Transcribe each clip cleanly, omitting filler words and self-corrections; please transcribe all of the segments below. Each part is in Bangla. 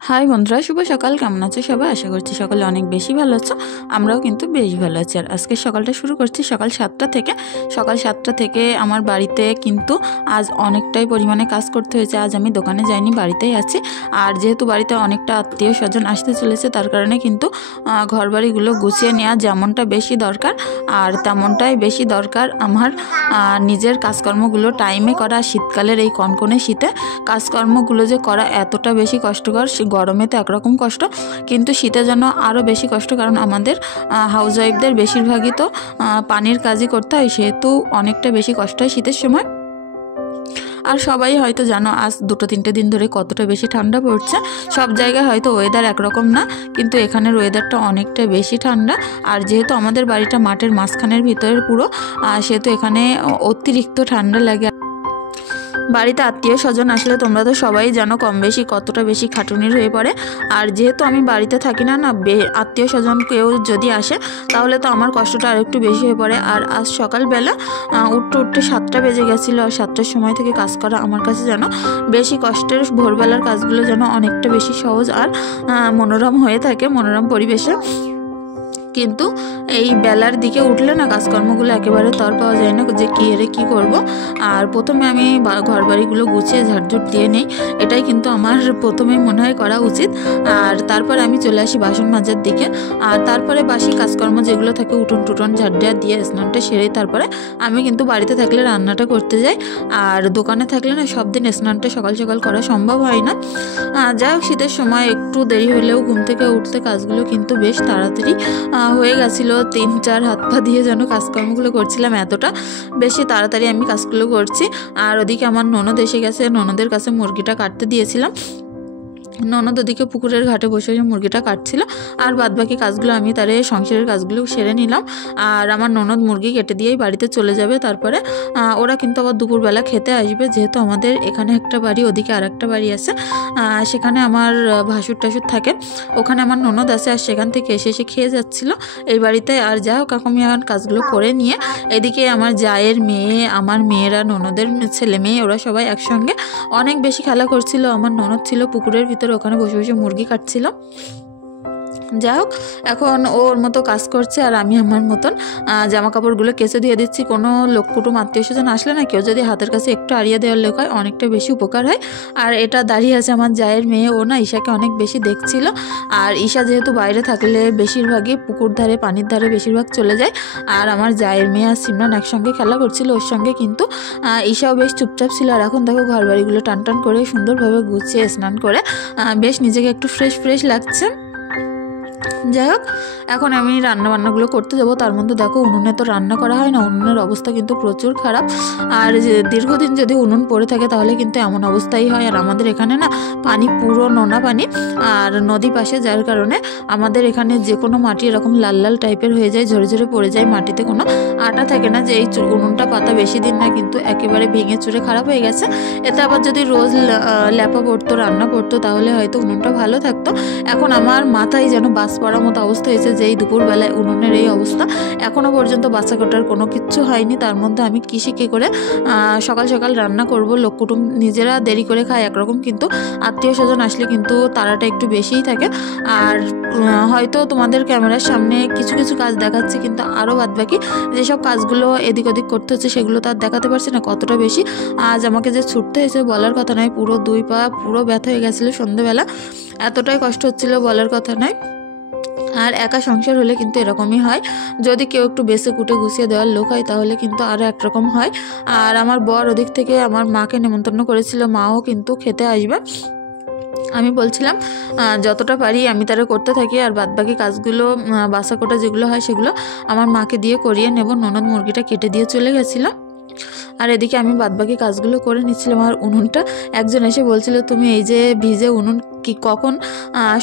হাই বন্ধুরা, শুভ সকাল। কেমন আছো সবাই? আশা করছি সকালে অনেক বেশি ভালো আছো। আমরাও কিন্তু বেশ ভালো আছি। আর আজকে সকালটা শুরু করছি সকাল 7টা থেকে। সকাল 7টা থেকে আমার বাড়িতে কিন্তু আজ অনেকটাই পরিমাণে কাজ করতে হয়েছে। আজ আমি দোকানে যাইনি, বাড়িতেই আছি। আর যেহেতু বাড়িতে অনেকটা আত্মীয় স্বজন আসতে চলেছে, তার কারণে কিন্তু ঘরবাড়িগুলো গুছিয়ে নেওয়া যেমনটা বেশি দরকার আর তেমনটাই বেশি দরকার আমার নিজের কাজকর্মগুলো টাইমে করা। শীতকালের এই কনকনে শীতে কাজকর্মগুলো যে করা এতটা বেশি কষ্টকর। গরমে তো একরকম কষ্ট, কিন্তু শীতে যেন আরও বেশি কষ্ট, কারণ আমাদের হাউসওয়াইফদের বেশিরভাগই তো পানির কাজই করতে হয়, সেহেতু অনেকটা বেশি কষ্ট হয় শীতের সময়। আর সবাই হয়তো জানো আজ 2-3 দিন ধরে কতটা বেশি ঠান্ডা পড়ছে। সব জায়গায় হয়তো ওয়েদার একরকম না, কিন্তু এখানের ওয়েদারটা অনেকটা বেশি ঠান্ডা। আর যেহেতু আমাদের বাড়িটা মাঠের মাঝখানের ভিতরের পুরো, সেহেতু এখানে অতিরিক্ত ঠান্ডা লাগে। বাড়িতে আত্মীয় স্বজন আসলে তোমরা তো সবাই জানো কম বেশি কতটা বেশি খাটুনির হয়ে পড়ে। আর যেহেতু আমি বাড়িতে থাকি না, আত্মীয় স্বজন কেউ যদি আসে তাহলে তো আমার কষ্টটা আর একটু বেশি হয়ে পড়ে। আর আজ সকালবেলা উঠতে 7টা বেজে গেছিলো। আর 7টার সময় থেকে কাজ করা আমার কাছে যেন বেশি কষ্টের। ভোরবেলার কাজগুলো যেন অনেকটা বেশি সহজ আর মনোরম হয়ে থাকে, মনোরম পরিবেশে। কিন্তু এই বেলার দিকে উঠলে না কাজকর্মগুলো একেবারে তর পাওয়া যায় না যে কী করব। আর প্রথমে আমি ঘরবাড়িগুলো গুছিয়ে ঝাড়ঝুট দিয়ে নেই, এটাই কিন্তু আমার প্রথমে মনে হয় করা উচিত। আর তারপর আমি চলে আসি বাসন মাজার দিকে। আর তারপরে বাসি কাজকর্ম যেগুলো থাকে উঠোন টুটন ঝাড় দিয়ে স্নানটা সেরে তারপরে আমি কিন্তু বাড়িতে থাকলে রান্নাটা করতে যাই। আর দোকানে থাকলে না সব দিন স্নানটা সকাল সকাল করা সম্ভব হয় না। যাই হোক, শীতের সময় একটু দেরি হলেও ঘুম থেকে উঠতে কাজগুলো কিন্তু বেশ তাড়াতাড়ি হয়ে গেছিলো। 3-4 হাত পা দিয়ে যেন কাজকর্মগুলো করছিলাম, এতটা বেশি তাড়াতাড়ি আমি কাজগুলো করছি। আর ওদিকে আমার ননদ এসে গেছে, ননদের কাছে মুরগিটা কাটতে দিয়েছিলাম। ননদ ওদিকে পুকুরের ঘাটে বসে মুরগিটা কাটছিল। আর বাদবাকি কাজগুলো আমি তারে সংসারের কাজগুলো সেরে নিলাম। আর আমার ননদ মুরগি কেটে দিয়েই বাড়িতে চলে যাবে। তারপরে ওরা কিন্তু আবার দুপুরবেলা খেতে আসবে। যেহেতু আমাদের এখানে একটা বাড়ি, ওদিকে আর একটা বাড়ি আছে, সেখানে আমার ভাসুর টাসুর থাকে, ওখানে আমার ননদ আছে। আর সেখান থেকে এসে খেয়ে যাচ্ছিলো এই বাড়িতে। আর যাই হোক, আমি এখন কাজগুলো করে নিয়ে এদিকে আমার জায়ের মেয়ে, আমার মেয়েরা, ননদের ছেলে মেয়ে, ওরা সবাই একসঙ্গে অনেক বেশি খেলা করছিল। আমার ননদ ছিল পুকুরের ভিতরে, ওখানে বসে বসে মুরগি কাটছিল। যাই হোক, এখন ওর মতো কাজ করছে আর আমি আমার মতন জামা কাপড়গুলো কেচে দিয়ে দিচ্ছি। কোনো লোক কুটুম আত্মীয় স্বজন আসলে না কেউ যদি হাতের কাছে একটু আড়িয়ে দেওয়ার লোক হয় অনেকটা বেশি উপকার হয়। আর এটা দাঁড়িয়ে আছে আমার জায়ের মেয়ে, ও না ঈশাকে অনেক বেশি দেখছিল। আর ঈশা যেহেতু বাইরে থাকলে বেশিরভাগই পুকুর ধারে, পানির ধারে বেশিরভাগ চলে যায়। আর আমার জায়ের মেয়ে আর সিমরান একসঙ্গে খেলা করছিল ওর সঙ্গে, কিন্তু ঈশাও বেশ চুপচাপ ছিল। আর এখন দেখো ঘরবাড়িগুলো টান টান করে সুন্দরভাবে গুছিয়ে স্নান করে বেশ নিজেকে একটু ফ্রেশ লাগছে। যাই হোক, এখন আমি রান্নাবান্নাগুলো করতে যাবো। তার মধ্যে দেখো উনুনে তো রান্না করা হয় না, উনুনের অবস্থা কিন্তু প্রচুর খারাপ। আর দীর্ঘদিন যদি উনুন পড়ে থাকে তাহলে কিন্তু এমন অবস্থাই হয়। আর আমাদের এখানে না পানি পুরো নোনা পানি, আর নদী পাশে, যার কারণে আমাদের এখানে যে কোনো মাটি এরকম লাল লাল টাইপের হয়ে যায়, ঝরে ঝরে পড়ে যায়। মাটিতে কোনো আটা থাকে না। যে এই উনুনটা পাতা বেশি দিন না, কিন্তু একেবারে ভেঙে চুরে খারাপ হয়ে গেছে। এতে আবার যদি রোজ ল্যাপা পড়তো, রান্না পড়তো, তাহলে হয়তো উনুনটা ভালো থাকতো। এখন আমার মাথায় যেন বাস পড়ার মতো অবস্থা হয়েছে যে এই দুপুরবেলায় উনুনের এই অবস্থা। এখনও পর্যন্ত বাচ্চা কাটার কোনো কিচ্ছু হয়নি, তার মধ্যে আমি কী করে সকাল সকাল রান্না করব। লোক কুটুম নিজেরা দেরি করে খায় একরকম, কিন্তু আত্মীয় স্বজন আসলে কিন্তু তাড়াটা একটু বেশিই থাকে। আর হয়তো তোমাদের ক্যামেরার সামনে কিছু কিছু কাজ দেখাচ্ছি, কিন্তু আরও বাদবাকি যেসব কাজগুলো এদিক ওদিক করতে হচ্ছে সেগুলো তো আর দেখাতে পারছি না। কতটা বেশি আজ আমাকে যে ছুটতে হয়েছে বলার কথা নয়, পুরো 2 পা পুরো ব্যথা হয়ে গেছিলো সন্ধ্যেবেলা, এতটাই কষ্ট হচ্ছিল বলার কথা নয়। আর একা সংসার হলে কিন্তু এরকমই হয়, যদি কেউ একটু বেছে কুটে গুছিয়ে দেওয়ার লোক হয় তাহলে কিন্তু আরও একরকম হয়। আর আমার বর ওদিক থেকে আমার মাকে নেমন্তন্ন করেছিল, মাও কিন্তু খেতে আসবে। আমি বলছিলাম যতটা পারি আমি তারা করতে থাকি, আর বাদবাকি কাজগুলো বাসা কোটা যেগুলো হয় সেগুলো আমার মাকে দিয়ে করিয়ে নেব। ননদ মুরগিটা কেটে দিয়ে চলে গেছিলো। আর এদিকে আমি বাদবাকি কাজগুলো করে নিচ্ছিলাম। আর উনুনটা একজন এসে বলছিল, তুমি এই যে ভিজে উনুন কি কখন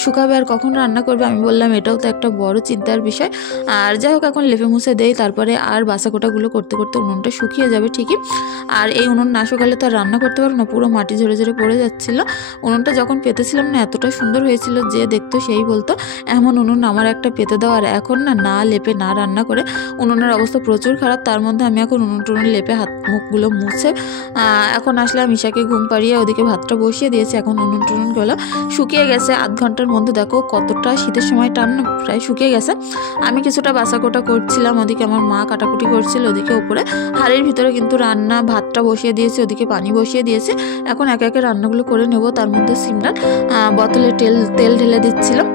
শুকাবে আর কখন রান্না করবে? আমি বললাম এটাও তো একটা বড় চিন্তার বিষয়। আর যাই হোক, এখন লেপে মুছে দেই, তারপরে আর বাসাকোটাগুলো করতে করতে উনুনটা শুকিয়ে যাবে ঠিকই। আর এই উনুন না শুকালে তো আর রান্না করতে পারবো না, পুরো মাটি ঝরে ঝরে পড়ে যাচ্ছিলো। উনুনটা যখন পেতেছিলাম না এতটা সুন্দর হয়েছিল, যে দেখতো সেই বলতো এমন উনুন আমার একটা পেতে দাও। আর এখন না লেপে না রান্না করে উনুনের অবস্থা প্রচুর খারাপ। তার মধ্যে আমি এখন উনুন টুনুন লেপে হাত মুখগুলো মুছে এখন আসলাম ঈশাকে ঘুম পাড়িয়ে ওদিকে ভাতটা বসিয়ে দিয়েছি। এখন উনুন টুনুনগুলো শুকিয়ে গেছে। আধ ঘন্টার মধ্যে দেখো কতটা শীতের সময় টান প্রায় শুকিয়ে গেছে। আমি কিছুটা বাসাকোটা করছিলাম, ওদিকে আমার মা কাটাকুটি করছিল, ওদিকে উপরে হাঁড়ির ভিতরে কিন্তু রান্না ভাতটা বসিয়ে দিয়েছি, ওদিকে পানি বসিয়ে দিয়েছি। এখন একে একে রান্নাগুলো করে নেব। তার মধ্যে সিমরান বোতলে তেল ঢেলে দিচ্ছিলাম।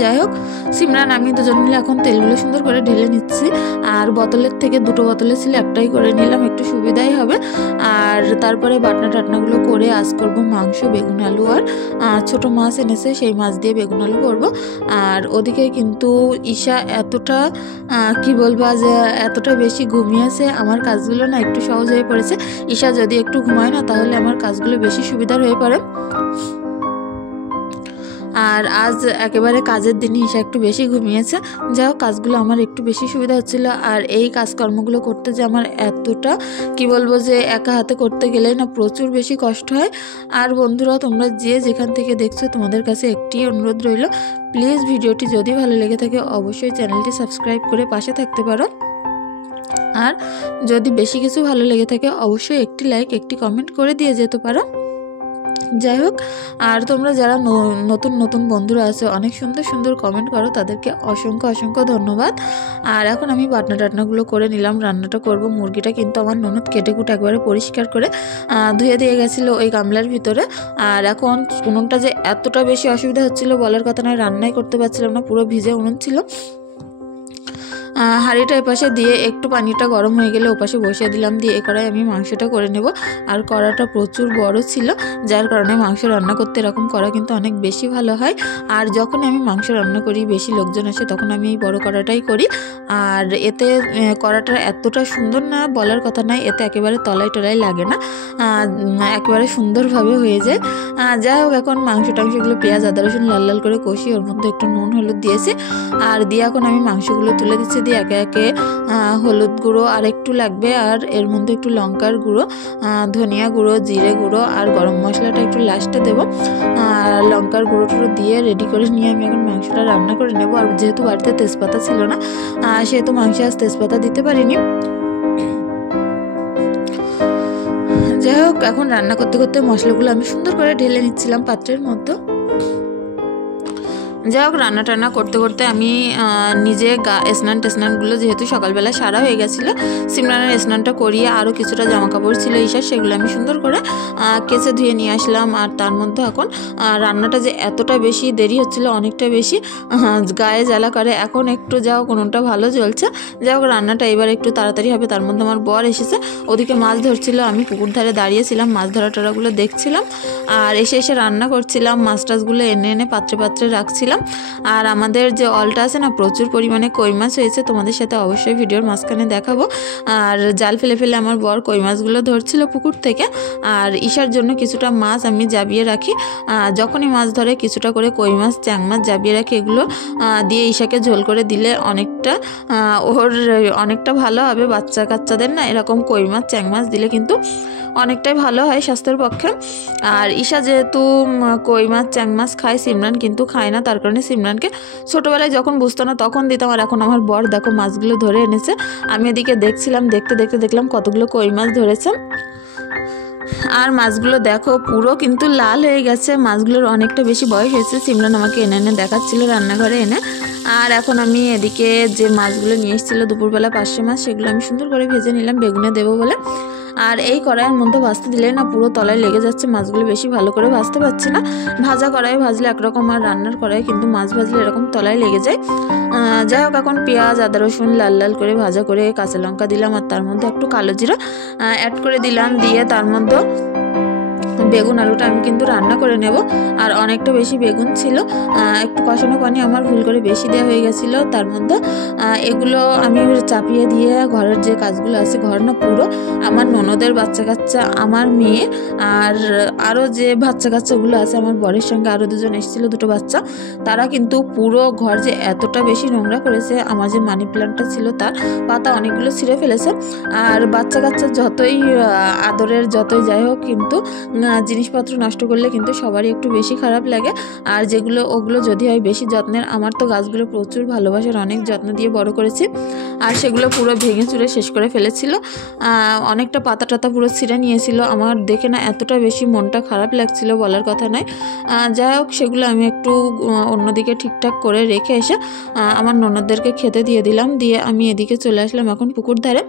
যাই হোক, সিমরান আমি দুজন মিলে এখন তেলগুলো সুন্দর করে ঢেলে নিচ্ছি। আর বোতলের থেকে দুটো বোতলে ছিল, একটাই করে নিলাম, একটু সুবিধাই হবে। আর তারপরে টাটনাগুলো করে আজ করব মাংস, বেগুন আলু আর ছোট মাছ এনেছে, সেই মাছ দিয়ে বেগুন আলু করবো। আর ওদিকে কিন্তু ঈশা এতটা কি বলবো, যে এতটা বেশি ঘুমিয়েছে, আমার কাজগুলো না একটু সহজ হয়ে পড়েছে। ঈশা যদি একটু ঘুমায় না, তাহলে আমার কাজগুলো বেশি সুবিধার হয়ে পড়ে। আর আজ একেবারে কাজের দিনে ঈশা একটু বেশি ঘুমিয়েছে। যাই হোক, কাজগুলো আমার একটু বেশি সুবিধা হচ্ছিলো। আর এই কাজকর্মগুলো করতে যে আমার এতটা কি বলবো, যে একা হাতে করতে গেলে না প্রচুর বেশি কষ্ট হয়। আর বন্ধুরা, তোমরা যে যেখান থেকে দেখছো, তোমাদের কাছে একটি অনুরোধ রইল, প্লিজ ভিডিওটি যদি ভালো লেগে থাকে অবশ্যই চ্যানেলটি সাবস্ক্রাইব করে পাশে থাকতে পারো। আর যদি বেশি কিছু ভালো লেগে থাকে অবশ্যই একটি লাইক, একটি কমেন্ট করে দিয়ে যেতে পারো। যাই হোক, আর তোমরা যারা নতুন বন্ধুরা আছো, অনেক সুন্দর কমেন্ট করো, তাদেরকে অসংখ্য ধন্যবাদ। আর এখন আমি টাটনাগুলো করে নিলাম, রান্নাটা করব। মুরগিটা কিন্তু আমার ননদ কেটে কুটে একবারে পরিষ্কার করে ধুয়ে দিয়ে গেছিলো ওই গামলার ভিতরে। আর এখন উনুনটা যে এতটা বেশি অসুবিধা হচ্ছিলো বলার কথা নয়, রান্নাই করতে পারছিলাম না, পুরো ভিজে উনুন ছিল। হাঁড়িটা এপাশে দিয়ে একটু পানিটা গরম হয়ে গেলে ওপাশে বসিয়ে দিলাম, দিয়ে এ কড়াই আমি মাংসটা করে নেব। আর কড়াটা প্রচুর বড় ছিল, যার কারণে মাংস রান্না করতে এরকম কড়া কিন্তু অনেক বেশি ভালো হয়। আর যখন আমি মাংস রান্না করি, বেশি লোকজন আসে, তখন আমি এই বড় কড়াটাই করি। আর এতে কড়াটা এতটা সুন্দর না বলার কথা নয়, এতে একেবারে তলায় লাগে না, একেবারে সুন্দরভাবে হয়ে যায়। যাই হোক, এখন টাংসগুলো পেঁয়াজ আদা রসুন লাল করে কষি, ওর মধ্যে একটু নুন হলুদ দিয়েছি। আর দিয়ে এখন আমি মাংসগুলো তুলে দিচ্ছি, দিয়ে একে একে হলুদ গুঁড়ো আর একটু লাগবে, আর এর মধ্যে একটু লঙ্কার গুঁড়ো, ধনিয়া গুঁড়ো, জিরে গুঁড়ো আর গরম মশলাটা একটু লাস্টে দেবো। লঙ্কার গুঁড়োটুড়ো দিয়ে রেডি করে নিয়ে আমি এখন মাংসটা রান্না করে নেব। আর যেহেতু বাড়িতে তেজপাতা ছিল না, সেহেতু মাংসে আজ তেজপাতা দিতে পারিনি। যাই হোক, এখন রান্না করতে করতে মশলাগুলো আমি সুন্দর করে ঢেলে নিচ্ছিলাম পাত্রের মধ্যে। যাই হোক, রান্না টান্না করতে করতে আমি নিজে স্নানগুলো যেহেতু সকালবেলা সারা হয়ে গেছিলো, সিমরানের স্নানটা করিয়ে আরও কিছুটা জামা কাপড় ছিল ঈশার, সেগুলো আমি সুন্দর করে কেচে ধুয়ে নিয়ে আসলাম। আর তার মধ্যে এখন রান্নাটা যে এতটা বেশি দেরি হচ্ছিলো, অনেকটা বেশি গায়ে জ্বালা করে। এখন একটু যাও কোনোটা ভালো চলছে। যাই হোক, রান্নাটা এবার একটু তাড়াতাড়ি হবে। তার মধ্যে আমার বর এসেছে, ওদিকে মাছ ধরছিল, আমি পুকুর ধারে দাঁড়িয়েছিলাম, মাছ ধরাগুলো দেখছিলাম। আর এসে রান্না করছিলাম, মাছ টাছগুলো এনে পাত্রে রাখছিলাম। আর আমাদের যে অলটা আছে না, প্রচুর পরিমাণে কই মাছ হয়েছে, তোমাদের সাথে অবশ্যই ভিডিওর মাঝখানে দেখাবো। আর জাল ফেলে আমার বর কই মাছগুলো ধরছিল পুকুর থেকে। আর ঈশার জন্য কিছুটা মাছ আমি জাবিয়ে রাখি, যখনই মাছ ধরে কিছুটা করে কই মাছ, চ্যাং মাছ জাবিয়ে রাখি। এগুলো দিয়ে ঈশাকে ঝোল করে দিলে অনেকটা ভালো হবে। বাচ্চা কাচ্চাদের না এরকম কই মাছ, চ্যাং মাছ দিলে কিন্তু অনেকটাই ভালো হয় স্বাস্থ্যের পক্ষে। আর ঈশা যেহেতু কই মাছ, চ্যাং মাছ খায়, সিমরান কিন্তু খায় না, তার কারণে সিমরানকে ছোটোবেলায় যখন বুঝতো না তখন দিতাম। আর এখন আমার বর দেখো মাছগুলো ধরে এনেছে, আমি এদিকে দেখছিলাম, দেখতে দেখলাম কতগুলো কই মাছ ধরেছে। আর মাছগুলো দেখো পুরো কিন্তু লাল হয়ে গেছে, মাছগুলোর অনেকটা বেশি বয়স হয়েছে। সিমরান আমাকে এনে দেখাচ্ছিল রান্নাঘরে এনে। আর এখন আমি এদিকে যে মাছগুলো নিয়ে এসেছিলো দুপুরবেলা, পার্শে মাছ, সেগুলো আমি সুন্দর করে ভেজে নিলাম বেগুনে দেবো বলে। আর এই কড়াইয়ের মধ্যে ভাজতে দিলে না পুরো তলায় লেগে যাচ্ছে, মাছগুলো বেশি ভালো করে ভাজতে পারছি না। ভাজা কড়াই ভাজলে একরকম, আর রান্নার কড়াই কিন্তু মাছ ভাজলে এরকম তলায় লেগে যায়। যাই হোক, এখন পেঁয়াজ আদা রসুন লাল করে ভাজা করে কাঁচা লঙ্কা দিলাম, আর তার মধ্যে একটু কালো জিরা অ্যাড করে দিলাম। দিয়ে তার মধ্যে বেগুন আলুটা আমি কিন্তু রান্না করে নেব। আর অনেকটা বেশি বেগুন ছিল, একটু কষানো পানি আমার ভুল করে বেশি দেওয়া হয়ে গেছিলো। তার মধ্যে এগুলো আমি চাপিয়ে দিয়ে ঘরের যে কাজগুলো আছে, ঘর না পুরো আমার ননদের বাচ্চা কাচ্চা, আমার মেয়ে, আর আরও যে বাচ্চা কাচ্চাগুলো আছে, আমার বরের সঙ্গে আরও দুজন এসেছিলো, দুটো বাচ্চা, তারা কিন্তু পুরো ঘর যে এতটা বেশি নোংরা করেছে। আমার যে মানি প্ল্যান্টটা ছিল তার পাতা অনেকগুলো ছিঁড়ে ফেলেছে। আর বাচ্চা কাচ্চা যতই আদরের, যতই যাই হোক, কিন্তু জিনিসপত্র নষ্ট করলে কিন্তু সবারই একটু বেশি খারাপ লাগে। আর ওগুলো যদি হয় বেশি যত্নের, আমার তো গাছগুলো প্রচুর ভালোবাসার, অনেক যত্ন দিয়ে বড় করেছি, আর সেগুলো পুরো ভেঙে চুরে শেষ করে ফেলেছিল। অনেকটা পাতা টাতা পুরো ছিঁড়ে নিয়েছিল। আমার দেখে না এতটা বেশি মনটা খারাপ লাগছিল, বলার কথা নয়। যাই হোক, সেগুলো আমি একটু অন্যদিকে ঠিকঠাক করে রেখে এসে আমার ননদদেরকে খেতে দিয়ে দিলাম। দিয়ে আমি এদিকে চলে আসলাম এখন পুকুর ধারে।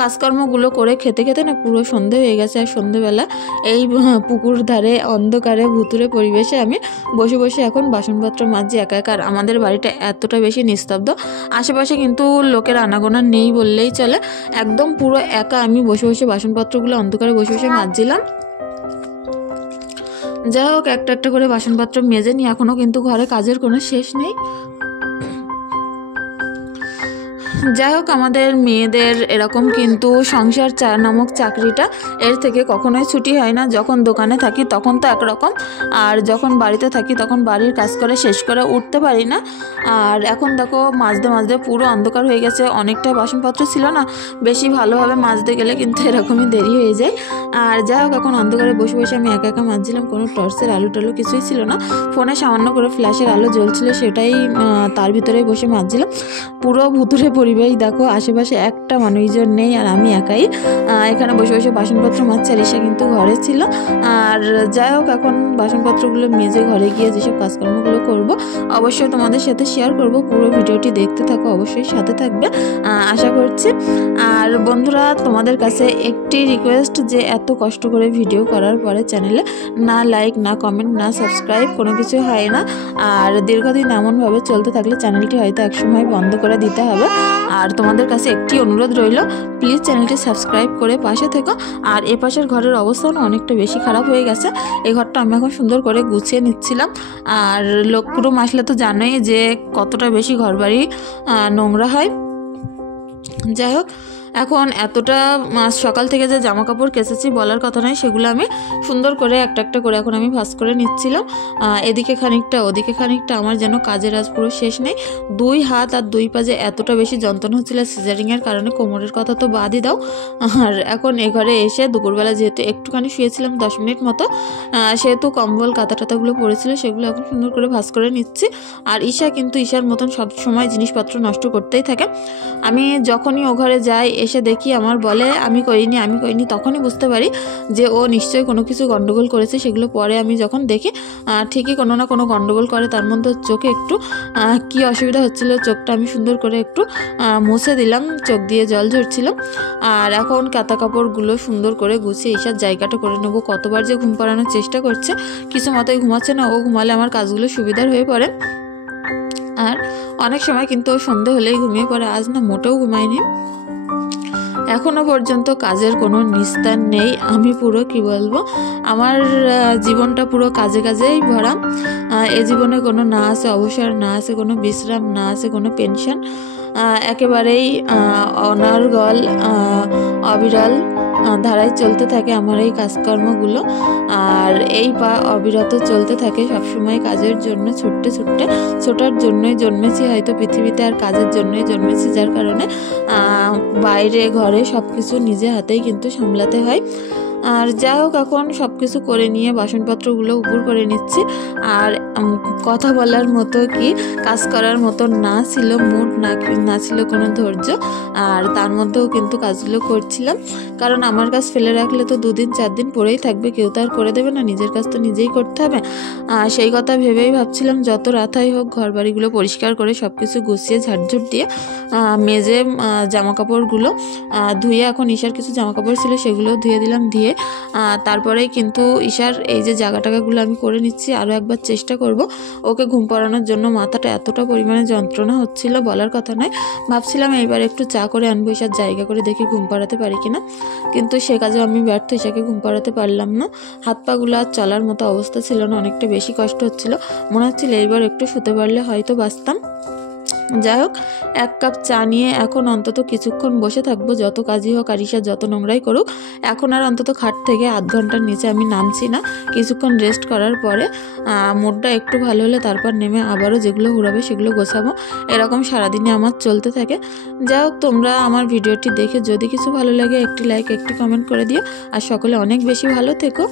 কাজকর্মগুলো করে খেতে খেতে না পুরো সন্ধে হয়ে গেছে। আর সন্ধেবেলা এই পুকুর ধারে অন্ধকারে ভুতুরে পরিবেশে আমি বসে বসে এখন বাসনপত্র মাজছি একা একা। আর আমাদের বাড়িটা এতটা বেশি নিস্তব্ধ, আশেপাশে কিন্তু লোকের আনাগোনা নেই বললেই চলে। একদম পুরো একা আমি বসে বসে বাসনপত্রগুলো অন্ধকারে বসে বসে মাজছিলাম। যাই হোক, একটা একটা করে বাসনপত্র মেজে নিয়ে এখনও কিন্তু ঘরে কাজের কোনো শেষ নেই। যাই হোক, আমাদের মেয়েদের এরকম কিন্তু সংসার নামক চাকরিটা এর থেকে কখনোই ছুটি হয় না। যখন দোকানে থাকি তখন তো একরকম, আর যখন বাড়িতে থাকি তখন বাড়ির কাজ করে শেষ করে উঠতে পারি না। আর এখন দেখো মাজতে মাজতে পুরো অন্ধকার হয়ে গেছে। অনেকটা বাসনপত্র ছিল না, বেশি ভালোভাবে মাজতে গেলে কিন্তু এরকমই দেরি হয়ে যায়। আর যাই হোক, এখন অন্ধকারে বসে বসে আমি একা একা মাজছিলাম। কোনো টর্চের আলো টালো কিছুই ছিল না, ফোনে সামান্য করে ফ্ল্যাশের আলো জ্বলছিল, সেটাই তার ভিতরেই বসে মাজছিলাম। পুরো ভুতুরে পরিবেশ দেখো, আশেপাশে একটা মানুষজন নেই, আর আমি একাই এখানে বসে বসে বাসনপত্র মাজছি। আর ঈশা কিন্তু ঘরে ছিল। আর যাই হোক, এখন বাসনপত্রগুলো মেজে ঘরে গিয়ে যেসব কাজকর্মগুলো করব অবশ্যই তোমাদের সাথে শেয়ার করব। পুরো ভিডিওটি দেখতে থাকো, অবশ্যই সাথে থাকবে আশা করছি। আর বন্ধুরা, তোমাদের কাছে একটি রিকোয়েস্ট, যে এত কষ্ট করে ভিডিও করার পরে চ্যানেলে না লাইক, না কমেন্ট, না সাবস্ক্রাইব, কোনো কিছু হয় না। আর দীর্ঘদিন এমনভাবে চলতে থাকলে চ্যানেলটি হয়তো একসময় বন্ধ করে দিতে হবে। আর তোমাদের কাছে একটি অনুরোধ রইল, প্লিজ চ্যানেলটি সাবস্ক্রাইব করে পাশে থেকো। আর এ পাশের ঘরের অবস্থাও অনেকটা বেশি খারাপ হয়ে গেছে। এই ঘরটা আমি এখন সুন্দর করে গুছিয়ে নিচ্ছিলাম। আর লোককুটুম আসলে তো জানোই যে কতটা বেশি ঘরবাড়ি নোংরা হয়। যাই হোক, এখন এতটা সকাল থেকে যে জামা কাপড় কেচেছি বলার কথা নয়, সেগুলো আমি সুন্দর করে একটা একটা করে এখন আমি ভাঁজ করে নিচ্ছিলাম। এদিকে খানিকটা ওদিকে খানিকটা, আমার যেন কাজের আজ পুরো শেষ নেই। 2 হাত আর 2 পা যে এতটা বেশি যন্ত্রণা হচ্ছিল সিজারিংয়ের কারণে, কোমরের কথা তো বাদই দাও। আর এখন এ ঘরে এসে দুপুরবেলা যেহেতু একটুখানি শুয়েছিলাম 10 মিনিট মতো, সেহেতু কম্বল কাঁথা টাতাগুলো পড়েছিল, সেগুলো এখন সুন্দর করে ভাঁজ করে নিচ্ছি। আর ঈশা কিন্তু ঈশার মতন সব সময় জিনিসপত্র নষ্ট করতেই থাকে। আমি যখনই ও ঘরে যাই, এসে দেখি আমার বলে আমি করিনি, তখনই বুঝতে পারি যে ও নিশ্চয়ই কোনো কিছু গন্ডগোল করেছে। সেগুলো পরে আমি যখন দেখি ঠিকই কোনো না কোনো গন্ডগোল করে। তার মধ্যে চোখে একটু কি অসুবিধা হচ্ছিল, চোখটা আমি সুন্দর করে একটু মুছে দিলাম, চোখ দিয়ে জল ঝরছিল। আর এখন কাঁথা কাপড়গুলো সুন্দর করে গুছিয়ে ঈশার জায়গাটা করে নেবো। কতবার যে ঘুম পাড়ানোর চেষ্টা করছে, কিছু মতোই ঘুমাচ্ছে না। ও ঘুমালে আমার কাজগুলো সুবিধার হয়ে পড়ে। আর অনেক সময় কিন্তু সন্ধে হলেই ঘুমিয়ে পড়ে, আজ না মোটেও ঘুমায়নি। এখনো পর্যন্ত কাজের কোনো নিস্তার নেই। আমি পুরো কি বলবো, আমার জীবনটা পুরো কাজে কাজেই ভরা। এ জীবনে কোনো না আছে অবসর, না আছে কোনো বিশ্রাম, না আছে কোনো পেনশন। একেবারেই অনর্গল অবিরল ধারায় চলতে থাকে আমার এই কাজকর্মগুলো। আর এই অবিরত চলতে থাকে সবসময় কাজের জন্য, ছোটার জন্যই জন্মেছি হয়তো পৃথিবীতে, আর কাজের জন্যই জন্মেছি, যার কারণে বাইরে ঘরে সব কিছু নিজে হাতেই কিন্তু সামলাতে হয়। আর যাই হোক, এখন সব কিছু করে নিয়ে বাসনপত্রগুলো উপর করে নিচ্ছি। আর কথা বলার মতো কি কাজ করার মতো না ছিল মুড, না ছিল কোনো ধৈর্য। আর তার মধ্যেও কিন্তু কাজগুলো করছিলাম, কারণ আমার কাজ ফেলে রাখলে তো 2 দিন 4 দিন পরেই থাকবে, কেউ তো আর করে দেবে না, নিজের কাজ তো নিজেই করতে হবে। সেই কথা ভেবেই ভাবছিলাম যত রাতাই হোক ঘর বাড়িগুলো পরিষ্কার করে সব কিছু গুছিয়ে ঝাড়ঝুট দিয়ে মেজে জামা কাপড়গুলো ধুয়ে, এখন ঈশার কিছু জামা কাপড় ছিল সেগুলো ধুয়ে দিলাম। দিয়ে তারপরেই কিন্তু ঈশার এই যে জায়গাটাগুলো আমি করে নিচ্ছি। আরও একবার চেষ্টা করব ওকে ঘুম পাড়ানোর জন্য। মাথাটা এতটা পরিমাণে যন্ত্রণা হচ্ছিল বলার কথা নয়। ভাবছিলাম এইবার একটু চা করে আনবো, ঈশার জায়গা করে দেখি ঘুম পাড়াতে পারি কিনা, কিন্তু সে কাজে আমি ব্যর্থ, ঈশাকে ঘুম পাড়াতে পারলাম না। হাত পাগুলো আর চলার মতো অবস্থা ছিল না, অনেকটা বেশি কষ্ট হচ্ছিল। মনে হচ্ছিল এইবার একটু শুতে পারলে হয়তো বাঁচতাম। যাই হোক, 1 কাপ চা নিয়ে এখন অন্তত কিছুক্ষণ বসে থাকবো, যত কাজই হোক আর ঈশা যত নোংরাই করুক। এখন আর অন্তত খাট থেকে আধ ঘন্টার নিচে আমি নামছি না। কিছুক্ষণ রেস্ট করার পরে মুডটা একটু ভালো হলে তারপর নেমে আবারও যেগুলো ঘুরাবে সেগুলো গোছাবো। এরকম সারাদিনে আমার চলতে থাকে। যাই হোক, তোমরা আমার ভিডিওটি দেখে যদি কিছু ভালো লাগে একটি লাইক, একটি কমেন্ট করে দিও। আর সকলে অনেক বেশি ভালো থেকো।